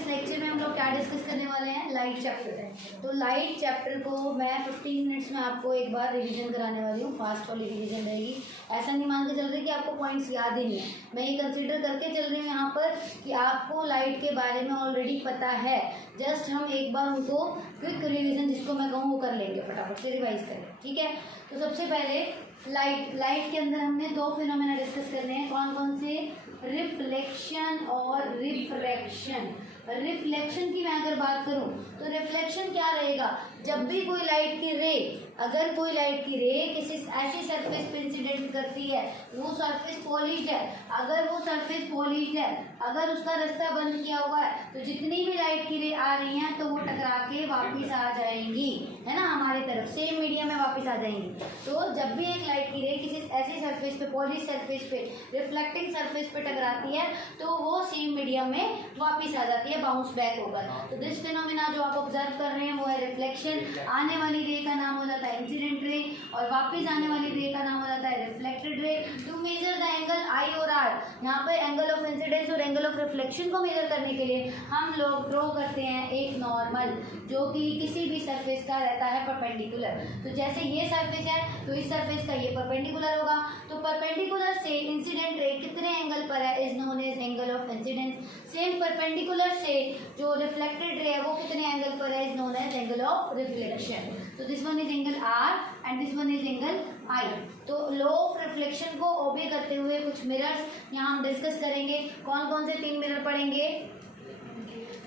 इस लेक्चर में हम लोग क्या डिस्कस करने वाले हैं, लाइट चैप्टर। तो लाइट चैप्टर को मैं 15 मिनट्स में आपको एक बार रिवीजन कराने वाली हूँ। फास्ट वाली रिवीजन रहेगी। ऐसा नहीं मान के चल रही कि आपको पॉइंट्स याद ही नहीं है। मैं ये कंसीडर करके चल रही हूँ यहाँ पर कि आपको लाइट के बारे में ऑलरेडी पता है। जस्ट हम एक बार उनको क्विक रिवीजन जिसको मैं कहूँ वो कर लेंगे, फटाफट से रिवाइज करें, ठीक है। तो सबसे पहले लाइट के अंदर हमने दो फिनोमेना डिस्कस करने हैं। कौन कौन से? रिफ्लेक्शन और रिफ्रैक्शन। रिफ्लेक्शन की मैं अगर बात करूं तो रिफ्लेक्शन क्या रहेगा? जब भी कोई लाइट की रे, अगर कोई लाइट की रे किसी ऐसी सरफेस पे इंसिडेंट करती है, वो सरफेस पॉलिश्ड है, अगर वो सरफेस पॉलिश्ड है, अगर उसका रास्ता बंद किया हुआ है, तो जितनी भी लाइट की रे आ रही हैं तो वो टकरा के वापस आ जाएंगी, है ना, हमारे तरफ सेम मीडियम में वापस आ जाएंगी। तो जब भी एक लाइट की रे किसी ऐसी सरफेस पे, पॉलिश सरफेस पे, रिफ्लेक्टिंग सरफेस पे टकराती है तो वो सेम मीडियम में वापस आ जाती है, बाउंस बैक होकर। तो दिस फिनोमेना जो आप ऑब्जर्व कर रहे हैं वो है रिफ्लेक्शन। आने वाली रे का नाम हो जाता है इंसिडेंट रे और वापस आने वाली रे का नाम हो जाता है reflected ray. To measure the angle I और आर, यहाँ पर एंगल ऑफ इंसिडेंस और एंगल ऑफ रिफ्लेक्शन को मेजर करने के लिए हम लोग ड्रॉ करते हैं एक नॉर्मल, जो कि किसी भी सरफेस का रहता है परपेंडिकुलर। तो जैसे ये सरफेस है तो इस सरफेस का ये परपेंडिकुलर होगा। तो परपेंडिकुलर से इंसिडेंट रे कितने एंगल पर है is known as angle of incidence. Same perpendicular से जो रिफ्लेक्टेड रे है वो कितने एंगल पर है is known as angle of reflection. तो this one is angle R and this one is angle I. तो लॉ ऑफ रिफ्लेक्शन को ओबे करते हुए कुछ मिरर्स यहाँ हम डिस्कस करेंगे। कौन कौन से 3 मिरर पढ़ेंगे?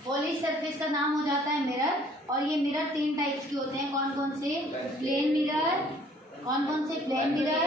पॉलिश सरफेस का नाम हो जाता है मिरर, और ये मिरर 3 टाइप्स के होते हैं। कौन कौन से? प्लेन मिरर, कौन कौन से? प्लेन मिरर,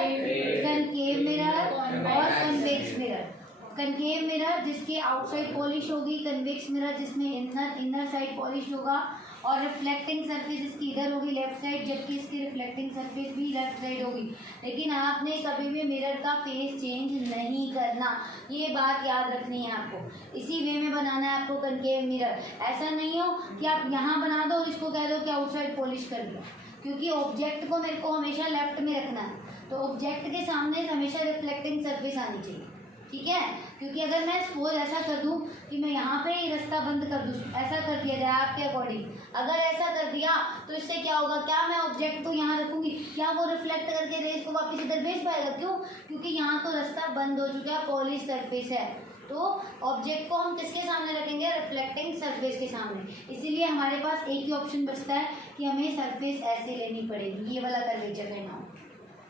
कनकेव मिरर और कन्वेक्स मिरर। कनकेव मिरर जिसके आउटसाइड पॉलिश होगी, कन्वेक्स मिरर जिसमें इनर साइड पॉलिश होगा, और रिफ्लेक्टिंग सरफेस इसकी इधर होगी लेफ्ट साइड, जबकि इसकी रिफ्लेक्टिंग सरफेस भी लेफ्ट साइड होगी। लेकिन आपने कभी भी मिरर का फेस चेंज नहीं करना, ये बात याद रखनी है आपको। इसी वे में बनाना है आपको कनकेव मिरर। ऐसा नहीं हो कि आप यहाँ बना दो और इसको कह दो कि आउटसाइड पॉलिश कर दिया, क्योंकि ऑब्जेक्ट को मेरे को हमेशा लेफ्ट में रखना है। तो ऑब्जेक्ट के सामने हमेशा रिफ्लेक्टिंग सरफेस आनी चाहिए, ठीक है। क्योंकि अगर मैं सपोज ऐसा कर दूं कि मैं यहाँ पे ही रास्ता बंद कर दूं, ऐसा कर दिया जाए आपके अकॉर्डिंग, अगर ऐसा कर दिया तो इससे क्या होगा? क्या मैं ऑब्जेक्ट को यहाँ रखूंगी, क्या वो रिफ्लेक्ट करके रेस को वापस इधर भेज पाएगा? क्यों? क्योंकि यहाँ तो रास्ता बंद हो चुका है, पॉलिश सरफेस है। तो ऑब्जेक्ट को हम किसके सामने रखेंगे? रिफ्लेक्टिंग सरफेस के सामने। इसीलिए हमारे पास एक ही ऑप्शन बचता है कि हमें सरफेस ऐसे लेनी पड़ेगी, ये वाला कर्वेचर लेना हो।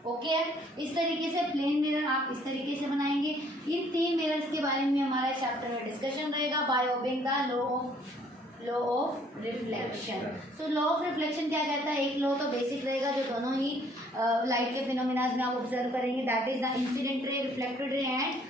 ओके है। इस तरीके से प्लेन मिरर आप इस तरीके से बनाएंगे। इन 3 मिरर्स के बारे में हमारा इस चैप्टर में डिस्कशन रहेगा by obeying the law of reflection. So law of reflection क्या कहता है? एक लॉ तो बेसिक रहेगा जो दोनों ही लाइट के फिनोमेनाज में आप ऑब्जर्व करेंगे, that is the incident ray, reflected ray and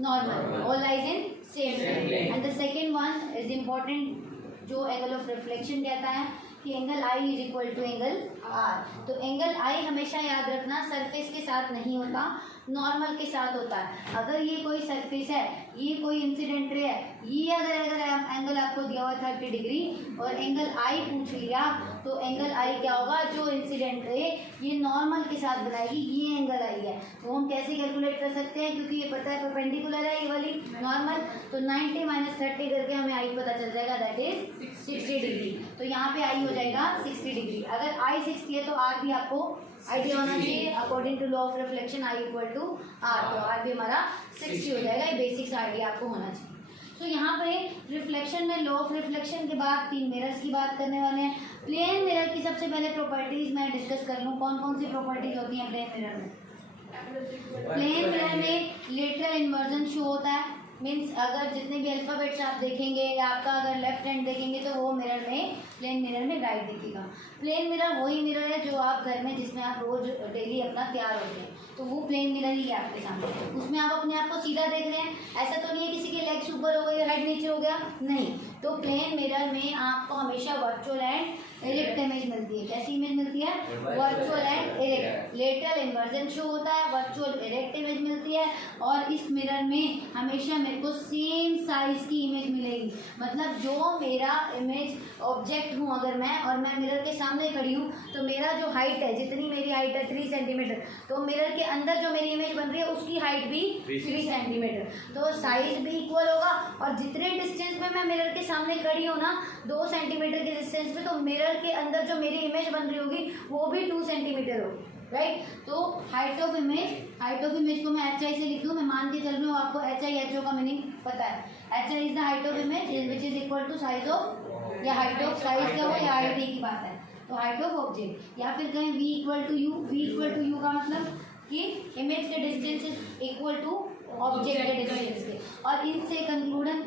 normal, all lies in same plane. And the second one is important, जो एंगल ऑफ रिफ्लेक्शन कहता है कि angle I is equal to angle R. तो angle I हमेशा याद रखना surface के साथ नहीं होता, नॉर्मल के साथ होता है। अगर ये कोई सरफेस है, ये कोई इंसिडेंट रे है, ये अगर एंगल आपको दिया हुआ 30 डिग्री और एंगल आई पूछ लिया, तो एंगल आई क्या होगा? जो इंसिडेंट रे ये नॉर्मल के साथ बनाएगी, ये एंगल आई है। तो हम कैसे कैलकुलेट कर सकते हैं? क्योंकि ये पता है परपेंडिकुलर है ये वाली नॉर्मल, तो 90 - 30 करके हमें आई पता चल जाएगा, दैट इज 60 डिग्री। तो यहाँ पे आई हो जाएगा 60 डिग्री। अगर आई 60 है तो आर भी आपको आइडिया होना चाहिए। According to law of reflection I equal to R, तो आर भी हमारा 60 हो जाएगा। ये बेसिक्स आइडिया आपको होना चाहिए। तो यहाँ पे रिफ्लेक्शन में लॉ ऑफ रिफ्लेक्शन के बाद 3 मिरर्स की बात करने वाले हैं। प्लेन मिरर की सबसे पहले प्रॉपर्टीज मैं डिस्कस कर लूँ। कौन कौन सी प्रॉपर्टीज होती हैं प्लेन मिरर में? प्लेन मिरर में लेटरल इन्वर्जन शो होता है। मीन्स अगर जितने भी अल्फ़ाबेट्स आप देखेंगे या आपका अगर लेफ्ट हैंड देखेंगे तो वो मिरर में, प्लेन मिरर में राइट दिखेगा। प्लेन मिरर वही मिरर है जो आप घर में, जिसमें आप रोज डेली अपना तैयार होते हैं, तो वो प्लेन मिरर ही है आपके सामने। उसमें आप अपने आप को सीधा देख रहे हैं। ऐसा तो नहीं है किसी के लेग्स ऊपर हो गए, हेड नीचे हो गया, नहीं। तो प्लेन मिरर में आपको हमेशा वर्चुअल एंड इरेक्ट इमेज मिलती है। कैसी इमेज मिलती है? Virtual and erect. Lateral inversion show होता है, वर्चुअल इरेक्ट इमेज मिलती है, और इस मिरर में हमेशा मेरे को सेम साइज की इमेज मिलेगी। होगी, मतलब जो मेरा इमेज ऑब्जेक्ट हूँ अगर मैं, और मैं मिरर के सामने खड़ी हूँ, तो मेरा जो हाइट है, जितनी मेरी हाइट है 3 सेंटीमीटर, तो मिरर के अंदर जो मेरी इमेज बन रही है उसकी हाइट भी 3 सेंटीमीटर, तो साइज भी इक्वल होगा। और जितने डिस्टेंस में मैं मिरर के सामने खड़ी हूँ ना, 2 सेंटीमीटर के डिस्टेंस पे, तो मिरर के अंदर जो मेरी इमेज बन रही होगी वो भी 2 सेंटीमीटर होगी, राइट। तो हाइट ऑफ इमेज को मैं HI से लिख दूँ, मैं मान के चल रही हूँ आपको HI HO का मीनिंग पता है। HI is the height of image which is equal to size of, या हाइट ऑफ साइज क्या हो, या हाइट की बात है, तो हाइट ऑफ ऑब्जेक्ट, या फिर कहें V इक्वल टू यू का मतलब कि इमेज के distance is equal to object के डिस्टेंस के, और इनसे कंक्लूजन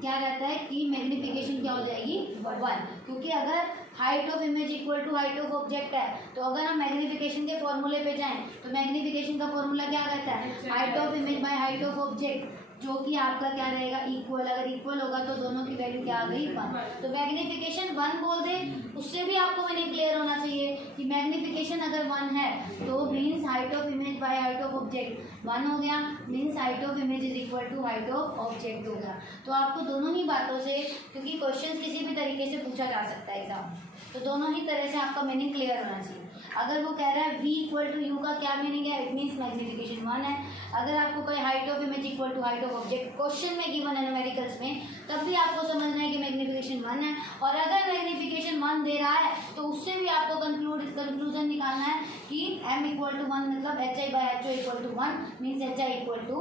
क्या रहता है कि मैग्निफिकेशन क्या हो जाएगी 1, क्योंकि अगर height of image equal to height of object है, तो अगर हम मैग्निफिकेशन के फॉर्मूले पे जाएं तो मैग्निफिकेशन का फॉर्मूला क्या रहता है, height of image by height of object, जो कि आपका क्या रहेगा इक्वल। अगर इक्वल होगा तो दोनों की वैल्यू क्या आ गई 1, तो मैग्निफिकेशन 1 बोल दे, उससे भी आपको मीनिंग क्लियर होना चाहिए कि मैग्निफिकेशन अगर 1 है तो means height of image by height of object 1 हो गया, means height of image is equal to height of object हो गया। तो आपको दोनों ही बातों से, क्योंकि क्वेश्चन किसी भी तरीके से पूछा जा सकता है एग्जाम, तो दोनों ही तरह से आपका मीनिंग क्लियर होना चाहिए। अगर वो कह रहा है V इक्वल टू यू का क्या मीनिंग है, इट मीन्स मैग्निफिकेशन 1 है। अगर आपको कोई height of image equal to height of object question में गिवन है न्यूमेरिकल्स में, तब भी आपको समझना है कि मैग्निफिकेशन 1 है। और अगर मैग्निफिकेशन 1 दे रहा है तो उससे भी आपको कंक्लूजन निकालना है कि M इक्वल टू 1 मतलब HI by HO equal to 1 means HI equal to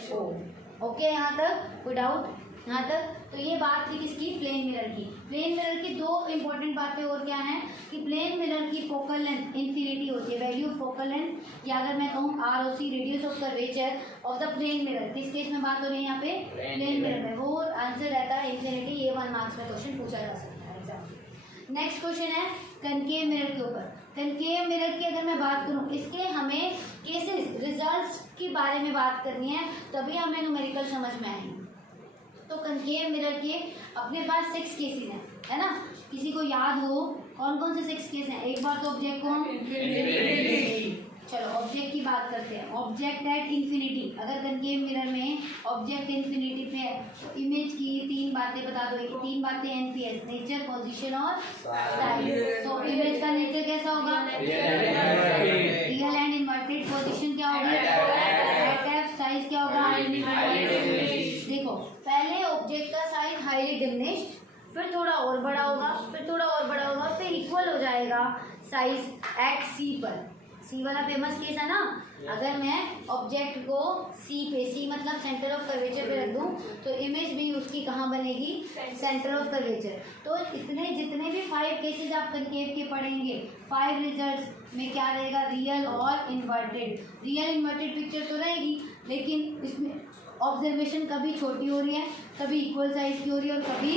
HO। Okay, यहाँ तक कोई डाउट? यहाँ तक तो ये बात थी किसकी, प्लेन मिरर की। प्लेन मिरर की 2 इंपॉर्टेंट बातें और क्या हैं कि प्लेन मिरर की फोकल लेंथ इन्फिनिटी होती है, वैल्यू ऑफ फोकल लेंथ, या अगर मैं कहूँ ROC radius of curvature of the plane mirror, किस केस में बात हो रही है यहाँ पे, प्लेन मिरर में, वो आंसर रहता है इन्फिनिटी। ये 1 मार्क्स में क्वेश्चन पूछा जा सकता है एग्जाम। नेक्स्ट क्वेश्चन है कनकेव मिरर के ऊपर। कनकेव मिरर की अगर मैं बात करूँ, इसके हमें केसेस रिजल्ट्स के बारे में बात करनी है, तभी हमें न्यूमेरिकल समझ में आएंगे। तो कनकेव मिरर के अपने पास 6 केसेस हैं, है ना, किसी को याद हो कौन कौन से 6 केस हैं? एक बार तो ऑब्जेक्ट कौन, चलो ऑब्जेक्ट की बात करते हैं। ऑब्जेक्ट एट इन्फिनिटी, अगर कनकेव मिरर में ऑब्जेक्ट इन्फिनिटी पे है तो इमेज की 3 बातें बता दो। 3 बातें NPS, नेचर, पोजीशन और साइज। तो इमेज का नेचर कैसा होगा, रियल एंड इन्वर्टेड। पोजीशन क्या होगी, साइज क्या होगा, देखो पहले ऑब्जेक्ट का साइज हाईली डिमिनिश्ड, फिर थोड़ा और बड़ा होगा, फिर थोड़ा और बड़ा होगा, फिर इक्वल हो जाएगा साइज एट C पर। C वाला फेमस केस है ना, अगर मैं ऑब्जेक्ट को C पे, C मतलब सेंटर ऑफ कर्वेचर पे रख दूं तो इमेज भी उसकी कहाँ बनेगी, सेंटर ऑफ कर्वेचर। तो इतने जितने भी 5 केसेस आप कनकेव के पढ़ेंगे, 5 रिजल्ट्स में क्या रहेगा, रियल और इन्वर्टेड। रियल इन्वर्टेड पिक्चर तो रहेगी, लेकिन इसमें ऑब्जर्वेशन कभी छोटी हो रही है, कभी इक्वल साइज की हो रही है और कभी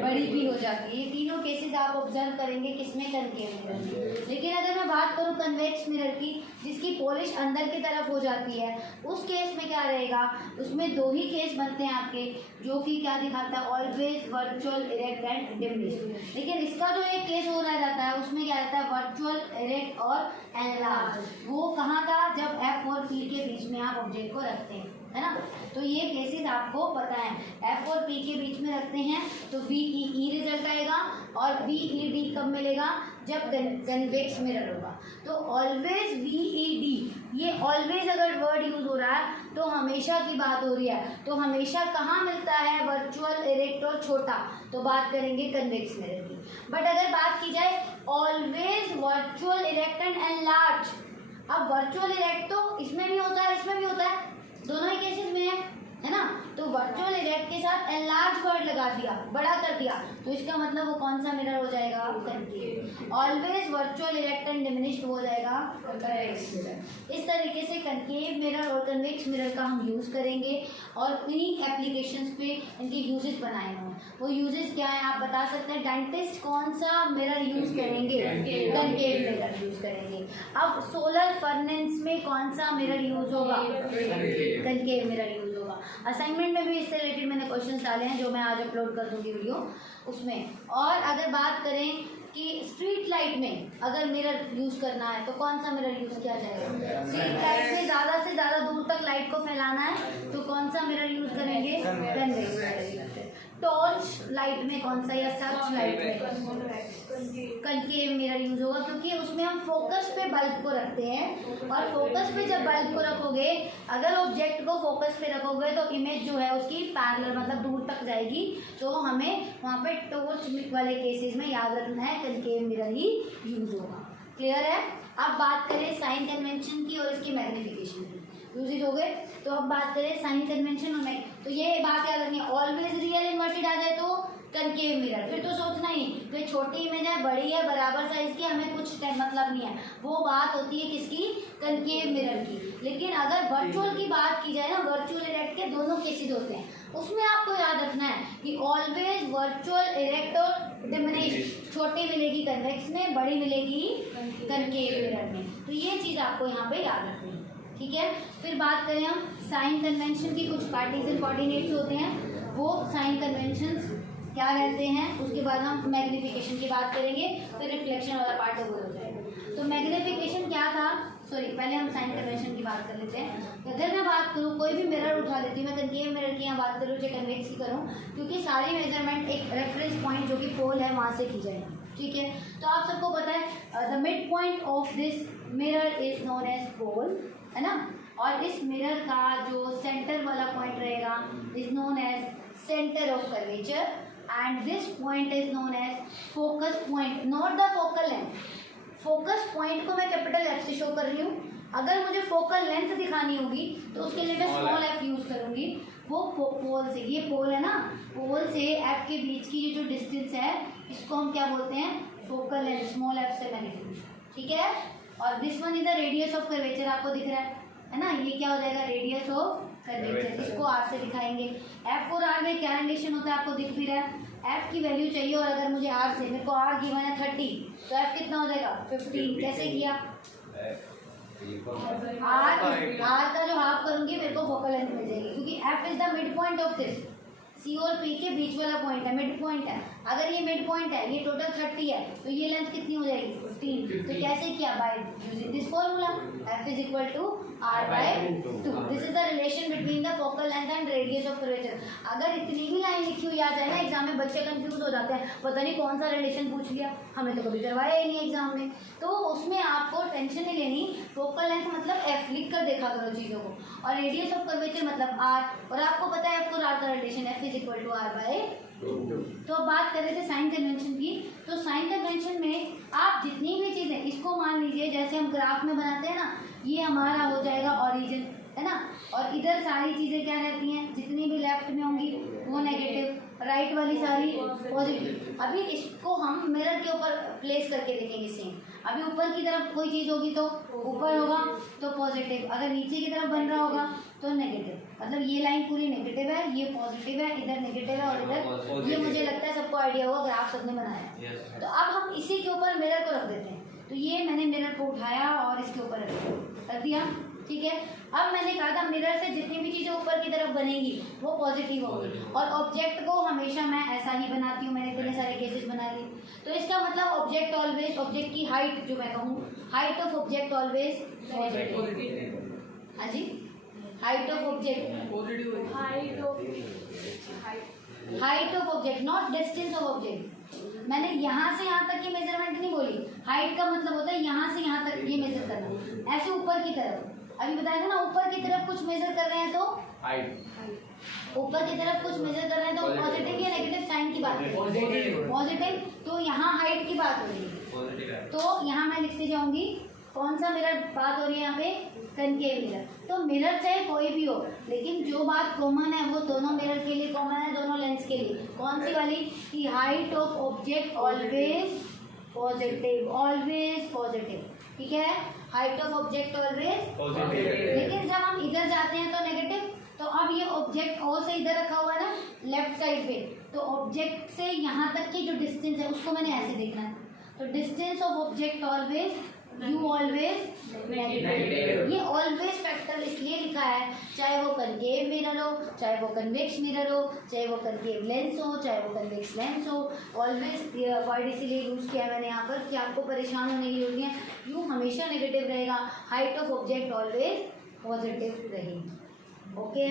बड़ी भी हो जाती है। ये तीनों केसेस आप ऑब्जर्व करेंगे किसमें, कनकेव मिरर में। लेकिन अगर मैं बात करूं कन्वेक्स मिरर की, जिसकी पॉलिश अंदर की तरफ हो जाती है, उस केस में क्या रहेगा, उसमें 2 ही केस बनते हैं आपके, जो कि क्या दिखाता है, always virtual, erect and diminished. लेकिन इसका जो एक केस हो रह जाता है उसमें क्या रहता है, वर्चुअल, इरेक्ट और एनलार्ज। वो कहाँ था, जब F और P के बीच में आप ऑब्जेक्ट को रखते हैं, है ना। तो ये केसेस आपको पता है, F और P के बीच में रखते हैं तो VEE रिजल्ट आएगा, और VED कब मिलेगा, जब कन्वेक्स मिरर होगा। तो ऑलवेज VED, ये ऑलवेज अगर वर्ड यूज हो रहा है तो हमेशा की बात हो रही है। तो हमेशा कहाँ मिलता है, वर्चुअल, इरेक्ट और छोटा, तो बात करेंगे कन्वेक्स मिरर की। बट अगर बात की जाए always virtual, erect and enlarge, अब वर्चुअल इरेक्ट तो इसमें भी होता है, इसमें भी होता है, दोनों ही केसेस में है ना। तो वर्चुअल इरेक्ट के साथ एनलार्ज वर्ड लगा दिया, बड़ा कर दिया, तो इसका मतलब वो कौन सा मिरर हो जाएगा, concave. Always virtual, erect and diminished हो जाएगा कन्वेक्स मिरर। इस तरीके से कनकेव मिरर और कन्वेक्स मिरर का हम यूज़ करेंगे, और इन्हीं एप्लीकेशंस पे इनके यूजेस बनाए हुए हैं। वो यूजेस क्या है आप बता सकते हैं, डेंटिस्ट कौन सा मिरर यूज़ करेंगे, कनकेव मिरर यूज़ करेंगे। अब सोलर फर्नेस में कौन सा मिरर यूज़ होगा, कनकेव मिरर यूज़ होगा। असाइनमेंट में भी इससे रिलेटेड मैंने क्वेश्चंस डाले हैं, जो मैं आज अपलोड कर दूंगी वीडियो उसमें। और अगर बात करें कि स्ट्रीट लाइट में अगर मिरर यूज़ करना है तो कौन सा मिरर यूज़ किया जाएगा, स्ट्रीट लाइट में ज़्यादा से ज़्यादा दूर तक लाइट को फैलाना है तो कौन सा मिरर यूज़ करेंगे, कन्वेक्स मिरर। टॉर्च लाइट में कौन सा या सर्च लाइट में कनकेव मिरर यूज होगा, क्योंकि उसमें हम फोकस पे बल्ब को रखते हैं और फोकस पे जब बल्ब को रखोगे, अगर ऑब्जेक्ट को फोकस पे रखोगे तो इमेज जो है उसकी पैरेलल मतलब दूर तक जाएगी। तो हमें वहाँ पे टॉर्च वाले केसेस में याद रखना है कनकेव मिरर ही यूज होगा। क्लियर है? अब बात करें साइन कन्वेंशन की और इसकी मैग्निफिकेशन की। यूजेज हो गए, तो अब बात करें साइन कन्वेंशन और तो ये बात याद रखनी है, ऑलवेज रियल इन्वर्टेड आ जाए तो कनकेव मिरर, फिर तो सोचना ही कि छोटी इमेज है बड़ी है बराबर साइज की, हमें कुछ मतलब नहीं है, वो बात होती है किसकी, कनकेव मिरर की। लेकिन अगर वर्चुअल की बात की जाए ना, वर्चुअल इरेक्ट के दोनों केसेस होते हैं, उसमें आपको याद रखना है कि ऑलवेज वर्चुअल इरेक्ट और डिमिनिश, छोटी मिलेगी कन्वेक्स में, बड़ी मिलेगी कनकेव मिरर में। तो ये चीज़ आपको यहाँ पे याद रखनी है, ठीक है। फिर बात करें हम साइन कन्वेंशन की, कुछ कार्टेशियन कोऑर्डिनेट्स होते हैं, वो साइन कन्वेंशंस क्या रहते हैं, उसके बाद हम मैग्निफिकेशन की बात करेंगे, फिर रिफ्लेक्शन वाला पार्ट ओवर हो जाएगा। तो मैग्निफिकेशन क्या था, सॉरी पहले हम साइन कन्वेंशन की बात कर लेते हैं। तो अगर मैं बात करूँ, कोई भी मिरर उठा लेती हूँ, मैं कनकेव मिरर की यहाँ बात करूँ चाहे कन्वेक्स की करूँ, क्योंकि सारी मेजरमेंट एक रेफरेंस पॉइंट जो कि पोल है वहाँ से की जाएगी, ठीक है। तो आप सबको पता है the mid point of this mirror is known as pole, है ना। और इस मिरर का जो सेंटर वाला पॉइंट रहेगा is known as centre of curvature, and this point is known as focus point, not the focal length. Focus point को मैं कैपिटल एफ से शो कर रही हूँ, अगर मुझे फोकल लेंथ दिखानी होगी तो उसके लिए मैं स्मॉल एफ यूज करूंगी। वो पोल से, ये पोल है ना, पोल से एफ के बीच की ये जो डिस्टेंस है इसको हम क्या बोलते हैं, फोकल लेंथ, स्मॉल एफ से मैंने लिखी, ठीक है। और this one is the radius of curvature, आपको दिख रहा है ना, ये क्या हो जाएगा, रेडियस ऑफ कर्वेचर, इसको आर से दिखाएंगे। एफ और आर में क्या रिलेशन होता है आपको दिख भी रहा है, एफ की वैल्यू चाहिए और अगर मुझे आर से, मेरे को आर गिवन है 30, तो एफ कितना हो जाएगा 15। कैसे किया, आर का जो हाफ करूंगी मेरे को फोकल लेंथ मिल जाएगी, क्योंकि F is the mid point of this, C और पी के बीच वाला पॉइंट है, मिड पॉइंट है। अगर ये मिड पॉइंट है, ये टोटल 30 है, तो ये लेंथ कितनी हो जाएगी 15। तो कैसे किया, by using this formula, F is equal to R by 2। This is the relation between the focal length and radius of curvature. अगर इतनी भी लाइन लिखी हुई आ जाए ना एग्जाम में, बच्चे कंफ्यूज हो जाते हैं, पता नहीं कौन सा रिलेशन पूछ लिया, हमें तो कभी करवाया ही नहीं एग्जाम में। तो उसमें आपको टेंशन नहीं लेनी, फोकल लेंथ मतलब एफ लिख कर देखा करो चीज़ों को, और रेडियस ऑफ कर्वेचर मतलब आर, और आपको पता है एफ और आर का relation F is equal to R by 2। तो अब बात कर रहे थे साइन कन्वेंशन की। तो साइन कन्वेंशन में आप जितनी भी चीज़ें, इसको मान लीजिए जैसे हम ग्राफ में बनाते हैं ना, ये हमारा हो जाएगा ओरिजिन, है ना, और इधर सारी चीज़ें क्या रहती हैं, जितनी भी लेफ्ट में होंगी वो नेगेटिव, राइट वाली सारी पॉजिटिव। अभी इसको हम मिरर के ऊपर प्लेस करके देखेंगे सेम। अभी ऊपर की तरफ कोई चीज़ होगी तो ऊपर होगा तो पॉजिटिव, अगर नीचे की तरफ बन रहा होगा तो नेगेटिव। मतलब ये लाइन पूरी नेगेटिव है, ये पॉजिटिव है, इधर नेगेटिव है और इधर, ये मुझे लगता है सबको आइडिया होगा, ग्राफ सबने बनाया। तो अब हम इसी के ऊपर मिरर को रख देते हैं। तो ये मैंने मिरर को उठाया और इसके ऊपर रख दिया, ठीक है। अब मैंने कहा था मिरर से जितनी भी चीज़ें ऊपर की तरफ बनेगी वो पॉजिटिव होगी, और ऑब्जेक्ट को हमेशा मैं ऐसा ही बनाती हूँ, मैंने इतने सारे केसेस बना लिए। तो इसका मतलब ऑब्जेक्ट ऑलवेज, ऑब्जेक्ट की हाइट जो मैं कहूँ, height of object always positive. हाँ जी, height of object, height of object not distance of object. मैंने यहाँ से यहाँ तक की मेजरमेंट नहीं बोली, हाइट का मतलब होता है यहाँ से यहाँ तक ये मेजर करना, ऐसे ऊपर की तरफ। अभी बताया था ना, ऊपर की तरफ कुछ मेजर कर रहे हैं तो हाइट, ऊपर की तरफ कुछ मेजर कर रहे हैं तो पॉजिटिव या नेगेटिव साइन की बात करें, पॉजिटिव। तो यहाँ हाइट की बात हो रही है, तो यहाँ मैं लिखते जाऊंगी कौन सा मिरर बात हो रही है, यहाँ पे कनकेव मिरर। तो मिरर चाहे कोई भी हो, लेकिन जो बात कॉमन है वो दोनों मिरर के लिए कॉमन है, दोनों लेंस के लिए। कौन सी वाली, कि height of object always positive, always positive, ठीक है। Height of object always positive. लेकिन जब हम इधर जाते हैं तो नेगेटिव। तो अब ये ऑब्जेक्ट ओ से इधर रखा हुआ है ना लेफ्ट साइड पे, तो ऑब्जेक्ट से यहाँ तक की जो डिस्टेंस है उसको मैंने ऐसे देखना है। तो distance of object always, you always negative. ये ऑलवेज फैक्टर इसलिए लिखा है, चाहे वो कनकेव मिरर हो, चाहे वो कन्वेक्स मिरर हो, चाहे वो कनकेव लेंस हो, चाहे वो कन्वेक्स लेंस हो, ऑलवेज वर्ड इसीलिए यूज़ किया है मैंने यहाँ पर कि आपको परेशान होने की जरूरत नहीं है। यू हमेशा नेगेटिव रहेगा, height of object always positive रहेगी। ओके,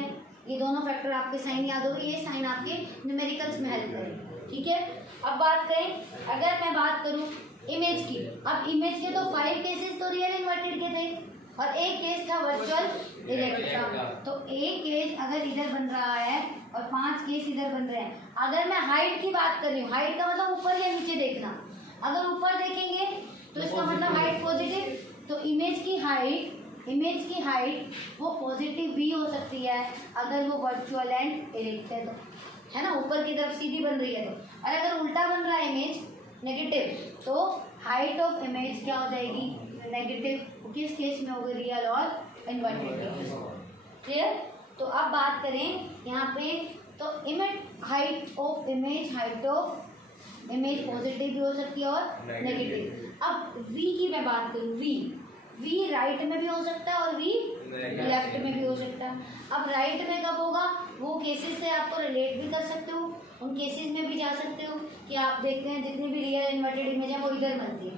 ये दोनों फैक्टर आपके साइन याद हो गए, ये साइन आपके न्यूमेरिकल्स में हेल्प करेंगे। ठीक है, अब बात करें, अगर मैं बात करूं इमेज की, अब इमेज के तो 5 केसेस तो रियल इन्वर्टेड के थे और एक केस था वर्चुअल इरेक्ट का। तो एक केस अगर इधर बन रहा है और 5 केस इधर बन रहे हैं। अगर मैं हाइट की बात कर रही हूँ, हाइट का मतलब ऊपर या नीचे देखना, अगर ऊपर देखेंगे तो इसका मतलब हाइट पॉजिटिव, तो इमेज की हाइट वो पॉजिटिव भी हो सकती है अगर वो वर्चुअल एंड इरेक्ट है तो, है ना, ऊपर की तरफ सीधी बन रही है तो। और अगर उल्टा बन रहा है इमेज नेगेटिव, तो हाइट ऑफ इमेज क्या हो जाएगी, नेगेटिव। किस केस में होगी, रियल और इन्वर्टेड। क्लियर। तो अब बात करें यहाँ पे, तो हाइट ऑफ इमेज पॉजिटिव भी हो सकती है और नेगेटिव। अब वी की मैं बात करूँ, वी राइट में भी हो सकता है और वी लेफ्ट में भी हो सकता है। अब राइट में कब होगा, वो केसेस से आपको रिलेट भी कर सकते हो, उन केसेस में भी जा सकते हो कि आप देखते हैं जितनी भी रियल इन्वर्टेड इमेज है वो इधर बनती है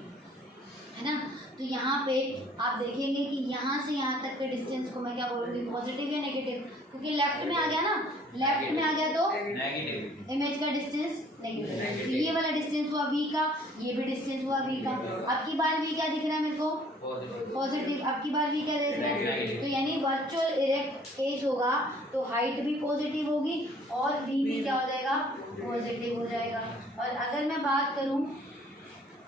ना। तो यहाँ पे आप देखेंगे कि यहाँ से यहाँ तक के डिस्टेंस को मैं क्या बोलूँगी, पॉजिटिव या नेगेटिव, क्योंकि लेफ्ट में आ गया ना, लेफ्ट में आ गया तो इमेज का डिस्टेंस नेगेटिव। तो ये वाला डिस्टेंस हुआ वी का, ये भी डिस्टेंस हुआ वी का। अब की बार वी क्या दिख रहा है मेरे को, पॉजिटिव। अब की बार वी क्या दिख रहा है, तो यानी वर्चुअल इरेक्ट केस होगा तो हाइट भी पॉजिटिव होगी और वी भी क्या हो जाएगा, पॉजिटिव हो जाएगा। और अगर मैं बात करूँ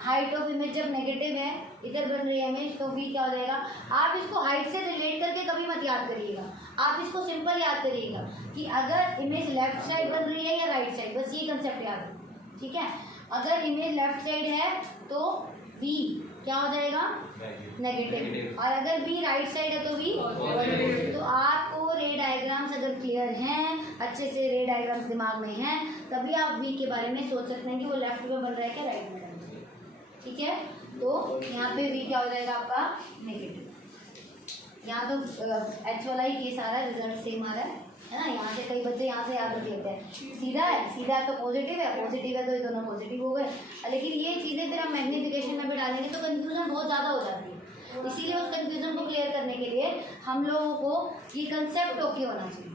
हाइट ऑफ इमेज जब नेगेटिव है, इधर बन रही है इमेज, तो वी क्या हो जाएगा। आप इसको हाइट से रिलेट करके कभी मत याद करिएगा, आप इसको सिंपल याद करिएगा कि अगर इमेज लेफ्ट साइड बन रही है या राइट साइड, बस ये कंसेप्ट याद है। ठीक है, अगर इमेज लेफ्ट साइड है तो वी क्या हो जाएगा, नेगेटिव, और अगर वी राइट साइड है तो वी पॉजिटिव। तो आपको रे डायग्राम्स अगर क्लियर हैं, अच्छे से रे डायग्राम्स दिमाग में हैं, तभी आप वी के बारे में सोच सकते हैं कि वो लेफ्ट में बन रहा है क्या राइट में। ठीक है, तो यहाँ पे वी क्या हो जाएगा आपका, नेगेटिव। यहाँ तो एच वाला ही केस आ रहा है, रिजल्ट सेम आ रहा है ना। यहाँ से कई बच्चे यहाँ से याद रख लेते हैं, सीधा है तो पॉजिटिव है तो ये दोनों पॉजिटिव हो गए। लेकिन ये चीज़ें फिर हम मैग्नीफिकेशन में भी डालेंगे तो कंफ्यूजन बहुत ज़्यादा हो जाती है। इसीलिए उस कंफ्यूजन को क्लियर करने के लिए हम लोगों को ये कंसेप्ट ओके होना चाहिए।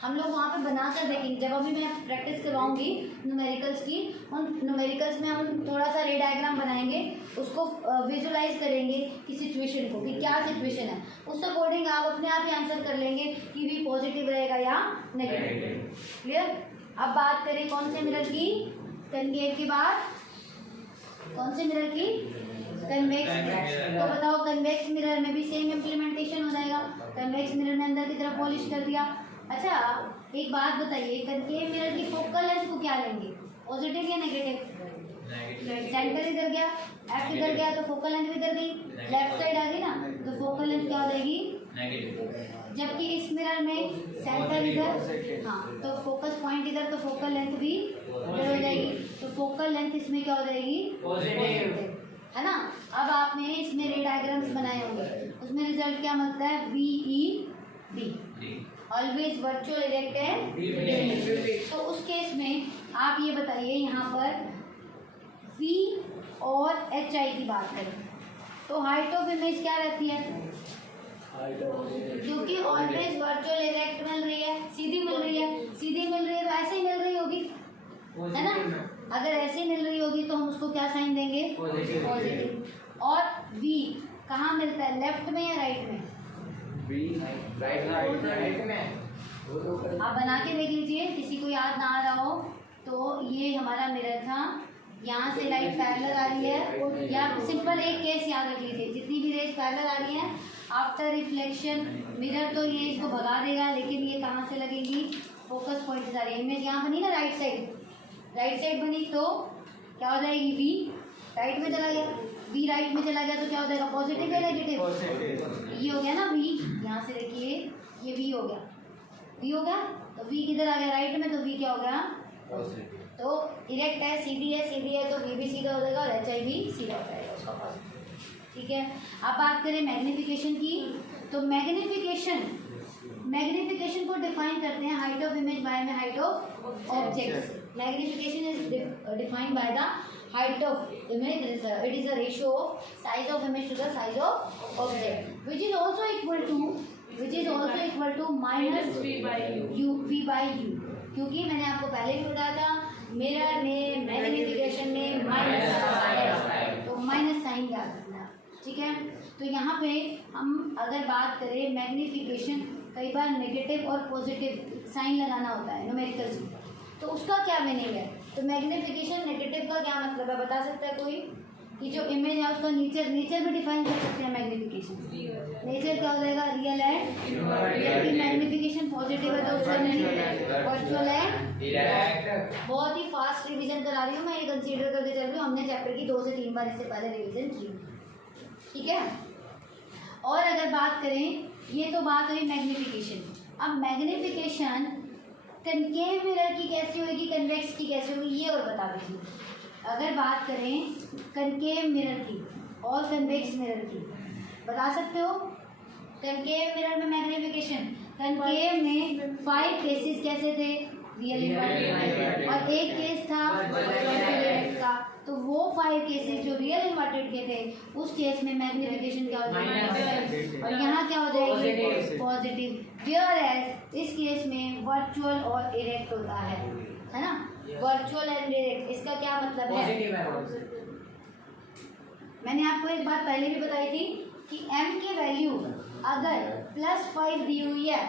हम लोग वहाँ पे बना कर देखेंगे, जब अभी मैं प्रैक्टिस करवाऊंगी न्यूमेरिकल्स की, उन न्यूमेरिकल्स में हम थोड़ा सा रे डायग्राम बनाएंगे, उसको विजुलाइज करेंगे कि सिचुएशन को, कि क्या सिचुएशन है, उस अकॉर्डिंग आप अपने आप ही आंसर कर लेंगे कि वी पॉजिटिव रहेगा या नेगेटिव। क्लियर। अब बात करें कौन से मिरर की, कनकेव की बात, कौन से मिरर की, कन्वेक्स मिरर। तो बताओ कन्वेक्स मिरर में भी सेम इम्प्लीमेंटेशन हो जाएगा। कन्वेक्स मिरर में अंदर की तरफ पॉलिश कर दिया। अच्छा एक बात बताइए, कनकेव मिरर की फोकल लेंथ को क्या लेंगे, पॉजिटिव या नेगेटिव। सेंटर इधर गया, एफ इधर गया तो फोकल लेंथ इधर गई, लेफ्ट साइड आ गई ना, तो फोकल लेंथ क्या हो जाएगी, नेगेटिव। जबकि इस मिरर में सेंटर इधर, हाँ, तो फोकस पॉइंट इधर, तो फोकल लेंथ भी इधर हो जाएगी, तो फोकल लेंथ इसमें क्या हो जाएगी, पॉजिटिव, है ना। अब आपने इसमें रे डायग्राम्स बनाए होंगे, उसमें रिजल्ट क्या मिलता है, VED, ऑलवेज वर्चुअल इरेक्ट है। तो उस केस में आप ये बताइए, यहाँ पर V और HI की बात करें तो हाइट ऑफ इमेज क्या रहती है, क्योंकि ऑलवेज वर्चुअल इरेक्ट मिल रही है, सीधी मिल रही है तो ऐसे ही मिल रही होगी, है ना। अगर ऐसे मिल रही होगी तो हम उसको क्या साइन देंगे, पॉजिटिव। और V कहाँ मिलता है, लेफ्ट में या राइट में, राइट में। आप बना के देख लीजिए, किसी को याद ना आ रहा हो तो ये हमारा मिरर था, यहाँ से लाइट पैरेलल आ रही है, या सिंपल एक केस याद रख लीजिए, जितनी भी रेज पैरेलल आ रही है आफ्टर रिफ्लेक्शन मिरर तो ये इसको भगा देगा, लेकिन ये कहाँ से लगेगी, फोकस पॉइंट से आ रही है। इमेज यहाँ बनी ना राइट साइड बनी, तो क्या हो जाएगी, V राइट में चला गया, V राइट में चला गया तो क्या हो जाएगा, पॉजिटिव या नेगेटिव, ये हो गया ना V, यहाँ से देखिए ये V हो गया, तो V किधर आ गया, राइट में, तो V क्या हो गया, तो इरेक्ट है, सीधी है तो V भी सीधा हो जाएगा और HI भी सीधा हो जाएगा उसका पॉजिटिव। ठीक है। अब बात करें मैग्नीफिकेशन की, तो मैग्नीफिकेशन को डिफाइन करते हैं हाइट ऑफ इमेज बाय में height of objects. Magnification is defined by the height of image, it is a ratio of size of image to the size of object, which is also equal to which is also equal to minus V by U, क्योंकि मैंने आपको पहले भी बताया था mirror में magnification में minus है, तो माइनस साइन याद रखना, ठीक है। तो यहाँ पे हम अगर बात करें मैग्निफिकेशन, कई बार नेगेटिव और पॉजिटिव साइन लगाना होता है न्यूमेरिकल्स में, तो उसका क्या मीनिंग है। तो मैग्निफिकेशन नेगेटिव का क्या मतलब है, बता सकता है कोई कि जो इमेज है उसका नेचर में डिफाइन कर सकते हैं मैग्निफिकेशन। नेचर क्या हो जाएगा, रियल एंड, जबकि मैग्निफिकेशन पॉजिटिव है तो उसका मीनिंग वर्चुअल एंड। बहुत ही फास्ट रिवीजन करा रही हूँ मैं, ये कंसीडर करके चल रही हूँ, हमने चैप्टर की 2 से 3 बार इससे पहले रिवीजन की, ठीक है। और अगर बात करें, ये तो बात हुई मैग्निफिकेशन। अब मैग्निफिकेशन कनकेव मिरर की कैसी होगी, कन्वेक्स की कैसी होगी, ये और बता दीजिए। अगर बात करें कनकेव मिरर की और कन्वेक्स मिरर की, बता सकते हो। कनकेव मिरर में मैग्निफिकेशन, कनकेव में 5 केसेस कैसे थे, रियल इन्वर्टेड, और एक केस था इन्वर्टेड का, तो वो 5 केसेस जो रियल इन्वर्टेड के थे उस केस में मैग्निफिकेशन क्या हो जाएगी, और यहाँ क्या हो जाएगी, पॉजिटिव। वेयर एज इस केस में वर्चुअल और इरेक्ट होता है ना, वर्चुअल एंड इरेक्ट, इसका क्या मतलब है। मैंने आपको एक बात पहले भी बताई थी कि m की वैल्यू अगर +5 दी हुई है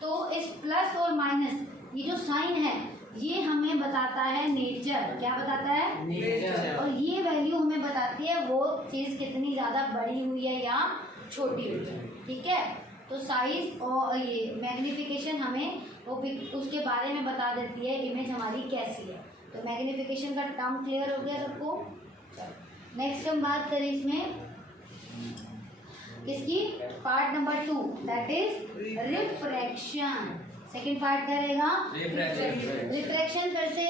तो इस प्लस और माइनस, ये जो साइन है ये हमें बताता है नेचर, क्या बताता है, नेचर। और ये वैल्यू हमें बताती है वो चीज़ कितनी ज़्यादा बड़ी हुई है या छोटी हुई है, ठीक है। तो साइज और ये मैग्निफिकेशन हमें वो उसके बारे में बता देती है इमेज हमारी कैसी है। तो मैग्निफिकेशन का टर्म क्लियर हो गया सबको। नेक्स्ट हम बात करें इसमें किसकी, part number 2, that is refraction. Second part क्या रहेगा, रिफ्रैक्शन। फिर से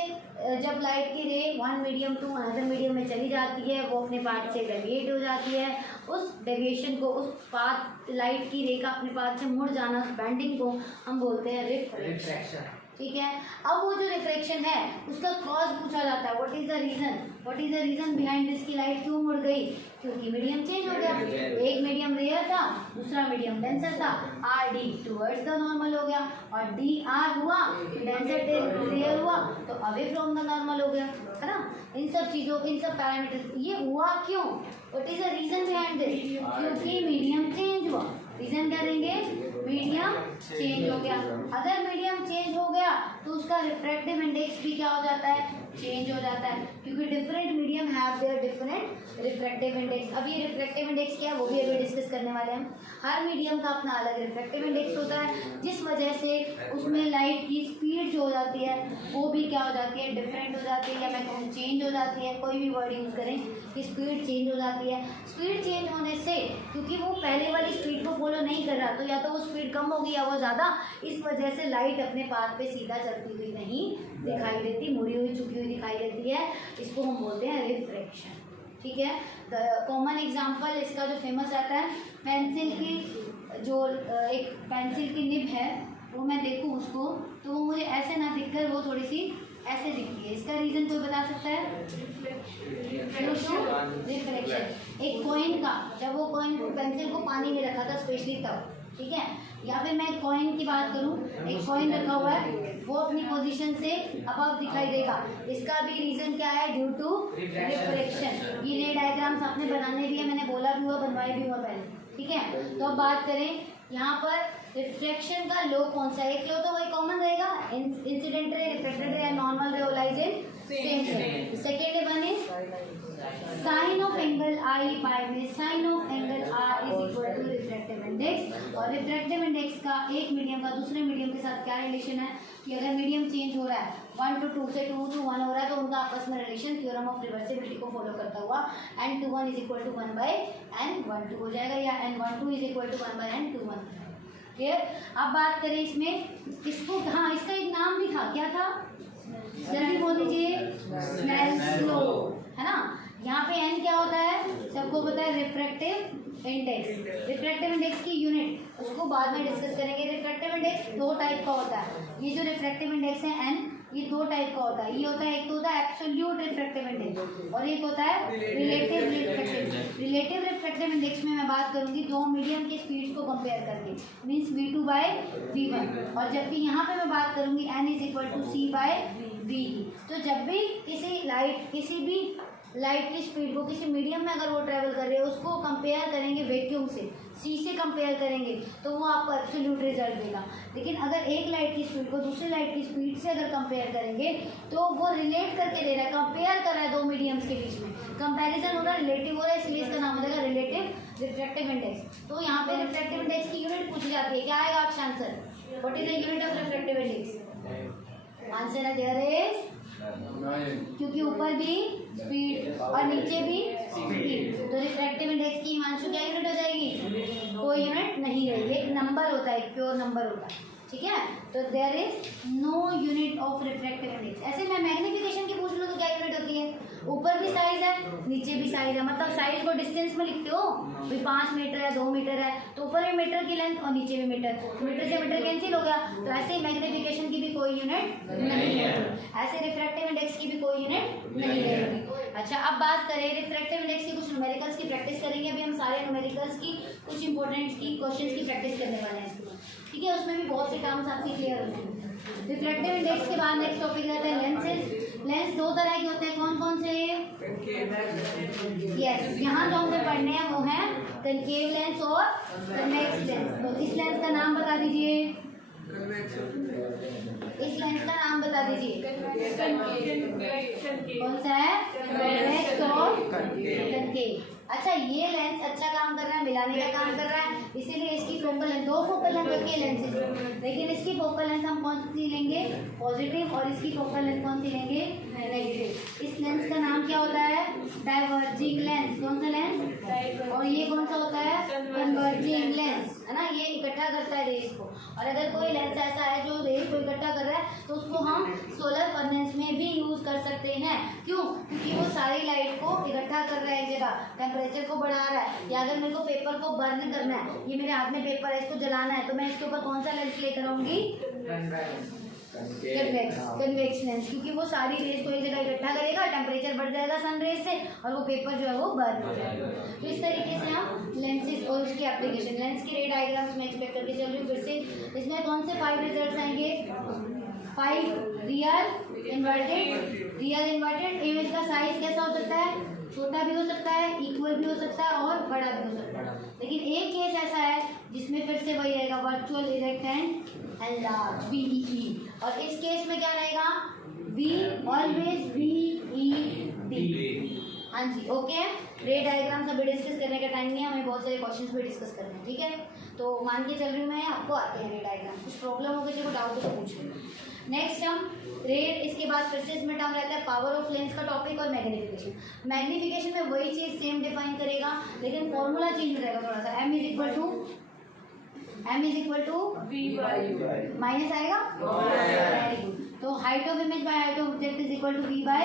जब लाइट की ray one medium to another medium में चली जाती है, वो अपने पाथ से डेविएट हो जाती है, उस डेविएशन को, उस पाथ, लाइट की रे का अपने पाथ से मुड़ जाना, उस बेंडिंग को हम बोलते हैं रिफ्रैक्शन, ठीक है। अब वो जो रिफ्रैक्शन है उसका कॉज पूछा जाता है, what is the reason behind this की लाइट क्यों मुड़ गई, क्योंकि मीडियम चेंज हो गया, एक मीडियम रेयर था दूसरा मीडियम डेंसर था, R D towards the normal हो गया, और डी आर हुआ डेंसर रेयर हुआ तो अवे फ्रॉम द नॉर्मल हो गया, है ना। इन सब चीज़ों, इन सब पैरामीटर्स, ये हुआ क्यों, what is the reason behind this, क्योंकि मीडियम चेंज हुआ। रीजन क्या देंगे, मीडियम चेंज हो गया। अगर मीडियम चेंज हो गया तो उसका रिफ्रैक्टिव इंडेक्स भी क्या हो जाता है, चेंज हो जाता है, क्योंकि different medium have their different refractive index. अब ये रिफ्रैक्टिव इंडेक्स क्या है वो भी अभी डिस्कस करने वाले हैं। हर मीडियम का अपना अलग रिफ्रैक्टिव इंडेक्स होता है, जिस वजह से उसमें लाइट की स्पीड जो हो जाती है वो भी क्या हो जाती है, डिफरेंट हो जाती है, या मैं कहूँ चेंज हो जाती है, कोई भी वर्ड यूज़ करें कि स्पीड चेंज हो जाती है। स्पीड चेंज होने से, क्योंकि वो पहले वाली स्पीड को फॉलो नहीं कर रहा, तो या तो वो स्पीड कम होगी या वो ज़्यादा, इस वजह से लाइट अपने पाथ पे सीधा चलती हुई नहीं दिखाई देती, मुड़ी हुई झुकी हुई दिखाई देती है, इसको हम बोलते हैं रिफ्रैक्शन, ठीक है। कॉमन एग्जांपल इसका जो फेमस रहता है, पेंसिल की जो एक पेंसिल की निब है वो मैं देखूँ उसको तो वो मुझे ऐसे ना दिखकर वो थोड़ी सी ऐसे दिखती है, इसका रीज़न कोई बता सकता है, रिफ्लेक्शन। एक कॉइन का, जब वो कॉइन पेंसिल को पानी में रखा था स्पेशली तब, ठीक है। या फिर मैं कॉइन की बात करूं, एक कॉइन रखा हुआ है वो अपनी पोजीशन से अबव दिखाई देगा, इसका भी रीजन क्या है, ड्यू टू रिफ्लेक्शन। ये रे डायग्राम्स आपने बनाने दिए, मैंने बोला भी हुआ, बनवाए भी हुआ पहले, ठीक है। तो अब बात करें यहाँ पर रिफ्लेक्शन का लो कौन सा है, एक लो तो वही कॉमन रहेगा, incident ray, reflected ray and normal ray lies in same ray. Second one is sine of angle I by में sine of angle R is equal to refractive index. और रिफ्रैक्टिव इंडेक्स का एक medium का दूसरे medium के साथ क्या relation है कि अगर मीडियम चेंज हो रहा है 1 to 2 से 2 to 1 हो रहा है तो उनका आपस में रिलेशन थ्योरम ऑफ रिवर्सिबिलिटी को फॉलो करता हुआ n to 1 is equal to 1 by n 1 2 हो जाएगा, या n 1 2 is equal to 1 by n 2 1। Clear. अब बात करें इसमें, इसको, हाँ इसका एक नाम भी था, क्या था, जल्दी बोल दीजिए, स्नेल्स लॉ, है ना। यहाँ पे n क्या होता है, सबको पता है, रिफ्रैक्टिव इंडेक्स। रिफ्रैक्टिव इंडेक्स की यूनिट उसको बाद में डिस्कस करेंगे। रिफ्रैक्टिव इंडेक्स 2 टाइप का होता है, ये जो रिफ्रैक्टिव इंडेक्स है n, ये दो टाइप का होता है। ये होता है, एक तो होता है एब्सोल्यूट रिफ्रैक्टिव इंडेक्स और एक होता है relative refractive. Relative refractive index में मैं बात करूंगी दो मीडियम के स्पीड्स को कंपेयर करके, मींस v2 बाय v1, और जबकि यहाँ पे मैं बात करूंगी n is equal to c by v। तो जब भी किसी भी लाइट की स्पीड को किसी मीडियम में अगर वो ट्रैवल कर रहे हैं उसको कंपेयर करेंगे वैक्यूम से, सी से कंपेयर करेंगे तो वो आपको एब्सोल्यूट रिजल्ट देगा। लेकिन अगर एक लाइट की स्पीड को दूसरी लाइट की स्पीड से अगर कंपेयर करेंगे तो वो रिलेट करके दे रहा है, कंपेयर कर रहा है दो मीडियम्स के बीच में, कंपैरिजन हो रहा है, रिलेटिव हो रहा है, इसलिए इसका नाम हो जाएगा रिलेटिव रिफ्रैक्टिव इंडेक्स। तो यहाँ पे रिफ्रैक्टिव इंडेक्स की यूनिट पूछी जाती है, क्या आएगा आपका answer? What is the unit of refractive index? Answer है देयर इज, क्योंकि ऊपर भी स्पीड और नीचे भी स्पीड, तो रिफ्रैक्टिव इंडेक्स की हिमांशु क्या यूनिट हो जाएगी? कोई यूनिट नहीं रहेगी, एक नंबर होता है, एक प्योर नंबर होता है, ठीक है। तो there is no unit of refractive index. ऐसे मैं मैग्निफिकेशन की पूछ लूँ तो क्या यूनिट होती है? ऊपर भी साइज है नीचे भी साइज है, मतलब साइज को डिस्टेंस में लिखते हो, भाई 5 मीटर है 2 मीटर है तो ऊपर भी मीटर की लेंथ और नीचे भी मीटर, मीटर से मीटर कैंसिल हो गया। तो ऐसे मैग्निफिकेशन की भी कोई यूनिट नहीं है, ऐसे रिफ्रैक्टिव इंडेक्स की भी कोई यूनिट नहीं रहेगी। अच्छा, अब बात करें रिफ्रैक्टिव इंडेक्स की, कुछ न्यूमेरिकल्स की प्रैक्टिस करेंगे। अभी हम सारे न्यूमेरिकल्स की कुछ इंपॉर्टेंट की क्वेश्चंस की प्रैक्टिस करने वाले हैं इसके बाद, ठीक है। उसमें भी बहुत से टर्म्स आपके क्लियर होते हैं। रिफ्रैक्टिव इंडेक्स के बाद नेक्स्ट टॉपिक रहता है लेंसेज। लेंस दो तरह के होते हैं, कौन कौन से? यस, यहाँ जो हमें पढ़ने हैं वो है कनकेव लेंस और कन्वेक्स लेंस। तो इस लेंस का नाम बता दीजिए, इस लेंस का नाम बता दीजिए, कौन सा है? कन्वेक्स और कनकेव। अच्छा, ये लेंस अच्छा काम कर रहा है, मिलाने का काम कर रहा है, इसीलिए इसकी फोकल लेंथ, दो फोकल लेंथ होती है लेंसेज, लेकिन इसकी फोकल लेंथ हम कौन सी लेंगे? पॉजिटिव, और इसकी फोकल लेंथ कौन सी लेंगे? नेगेटिव। इस लेंस का नाम क्या होता है? Diverging lens. कौन सा लेंस? और ये कौन सा होता है? कन्वर्जिंग लेंस, है ना। ये इकट्ठा करता है रेस को, और अगर कोई लेंस ऐसा है जो रेस को इकट्ठा कर रहा है तो उसको हम सोलर फर्नेस में भी यूज कर सकते हैं। क्यों? क्योंकि वो सारी लाइट को इकट्ठा कर रहा है एक जगह, टेम्परेचर को बढ़ा रहा है। या अगर मेरे को पेपर को बर्न करना है, ये मेरे हाथ में पेपर है, इसको जलाना है, तो मैं इसके ऊपर कौन सा लेंस लेकर आऊंगी? कन्वेक्स लेंस, क्योंकि वो सारी रेस को एक जगह इकट्ठा करेगा, टेम्परेचर बढ़ जाएगा सन रेस से, और वो पेपर जो है वो बर्न हो जाएगा। तो इस तरीके से हम लेंसेज और उसकी एप्लीकेशन, लेंस की रे डायग्राम्स में एक्सपेक्ट करके चल रही हूँ। फिर से इसमें कौन से 5 रिजल्ट आएंगे? 5 रियल इन्वर्टेड। इमेज का साइज कैसा हो सकता है? छोटा भी हो सकता है, इक्वल भी हो सकता है और बड़ा भी हो सकता है। लेकिन एक केस ऐसा है जिसमें फिर से वही रहेगा, virtual erect and enlarge, VEE। और इस केस में क्या रहेगा? V always VED। हाँ जी, ओके। रे डायग्राम्स अभी डिस्कस करने का टाइम नहीं है, हमें बहुत सारे क्वेश्चंस भी डिस्कस करने हैं, ठीक है। तो मान के चल रही हूँ मैं, आपको आते हैं रे डायग्राम, कुछ प्रॉब्लम हो गई, कोई डाउट हो तो पूछ लो। नेक्स्ट हम रेट, इसके बाद फिर से इसमें टर्म रहता है पावर ऑफ लेंस का टॉपिक और मैग्निफिकेशन। मैग्निफिकेशन में वही चीज सेम डिफाइन करेगा, लेकिन फॉर्मूला चेंज रहेगा थोड़ा सा। m is equal to minus आएगा, वेरी गुड। तो height of image by height of object is equal to v by,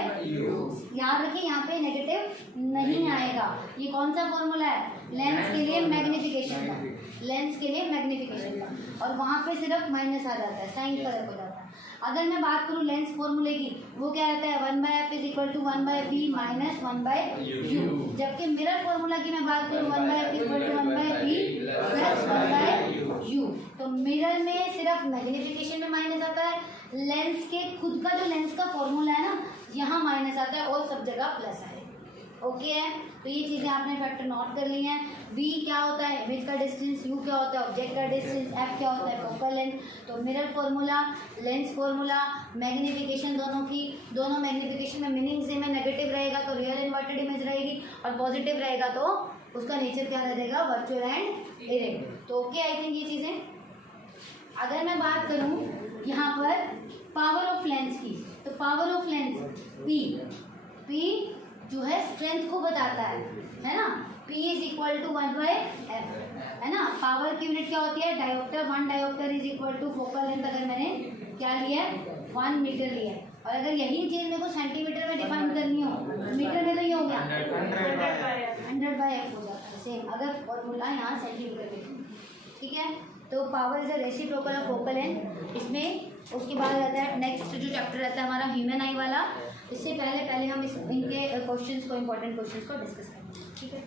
याद रखिए यहाँ पे नेगेटिव नहीं आएगा। ये कौन सा फॉर्मूला है? लेंस के लिए मैग्निफिकेशन का, लेंस के लिए मैग्निफिकेशन का, और वहाँ पे सिर्फ माइनस आ जाता है, साइन फर्क हो जाता है। अगर मैं बात करूँ लेंस फॉर्मूले की, वो क्या रहता है? 1/f is equal to 1/v minus 1/u। जबकि मिरर फॉर्मूला की मैं बात करूँ 1/f is equal to 1/v plus 1/u। तो मिरर में सिर्फ मैग्निफिकेशन में माइनस आता है, लेंस के खुद का जो लेंस का फॉर्मूला है ना, यहाँ माइनस आता है और सब जगह प्लस आए। ओके है, तो ये चीज़ें आपने फैक्टर नोट कर ली हैं। v क्या होता है? इमेज का डिस्टेंस। u क्या होता है? ऑब्जेक्ट का डिस्टेंस। f क्या होता है? Focal length. तो mirror formula, lens formula, magnification दोनों मैग्निफिकेशन में मीनिंग सेम है। नेगेटिव रहेगा तो रियल इन्वर्टेड इमेज रहेगी, और पॉजिटिव रहेगा तो उसका नेचर क्या रहेगा? Virtual and erect. तो ओके, आई थिंक ये चीज़ें। अगर मैं बात करूँ यहाँ पर पावर ऑफ लेंस की, तो पावर ऑफ लेंस P जो है स्ट्रेंथ को बताता है ना। P is equal to 1/f, है ना। पावर की यूनिट क्या होती है? Dioptre. 1 dioptre is equal to focal length, अगर मैंने क्या लिया है? 1 मीटर लिया है। और अगर यही चीज मेरे को सेंटीमीटर में डिफाइन करनी हो, मीटर में तो ये हो गया 100/f हो जाता है सेम, अगर फॉर्मूला यहाँ सेंटीमीटर में, ठीक है। तो power is a reciprocal of focal length. इसमें उसके बाद रहता है नेक्स्ट जो चैप्टर रहता है हमारा ह्यूमन आई वाला। इससे पहले हम इनके क्वेश्चंस को, इंपॉर्टेंट क्वेश्चंस को डिस्कस करेंगे, ठीक है।